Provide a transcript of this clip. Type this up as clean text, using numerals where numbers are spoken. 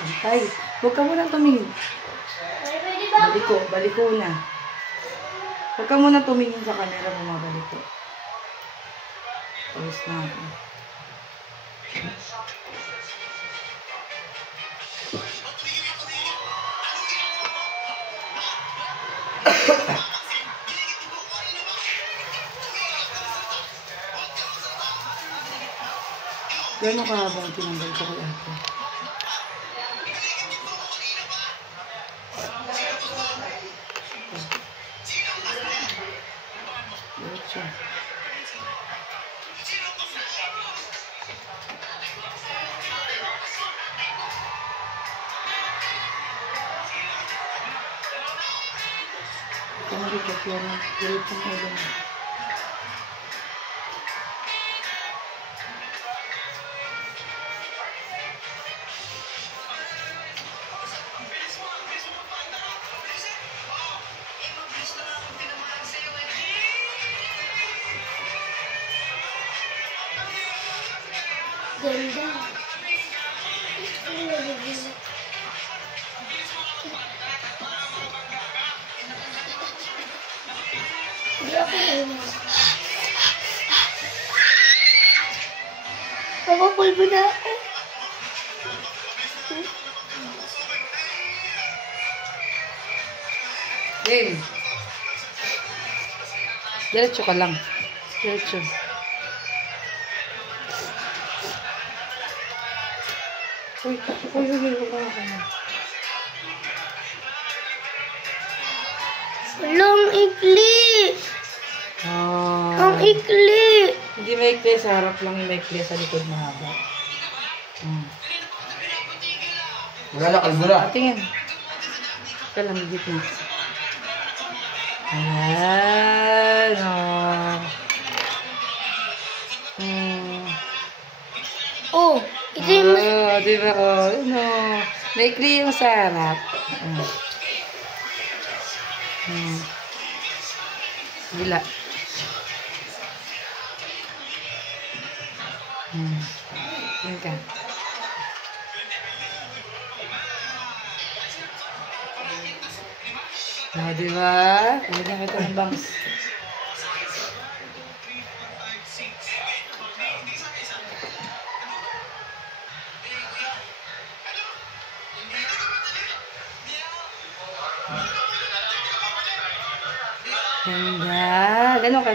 Tay, huwag ka muna tumingin. Baliko na. Huwag ka muna tumingin sa camera, bumabalik ko. Tapos na ako. Gano'n kahabang tinanggal ko kay ate? Diretso. Kamarikot yan. Diretso ng ulo. Ganda. Hindi ako naman. Papapulbo na ako. Game. Diretso ka lang. Diretso. Uy, huwag ka na. Walang ikli. Ang ikli. Hindi maikli sa harap lang, maikli sa likod mahaba. Wala na, kalbo na. Tingin. Ika lang, higit na. Ayan. Oh, ito yung mas... Diba? Maikli yung sa harap. Gila. Yan ka. Diba? Lagyan kita ng bangs. Ganda. Ganon ka.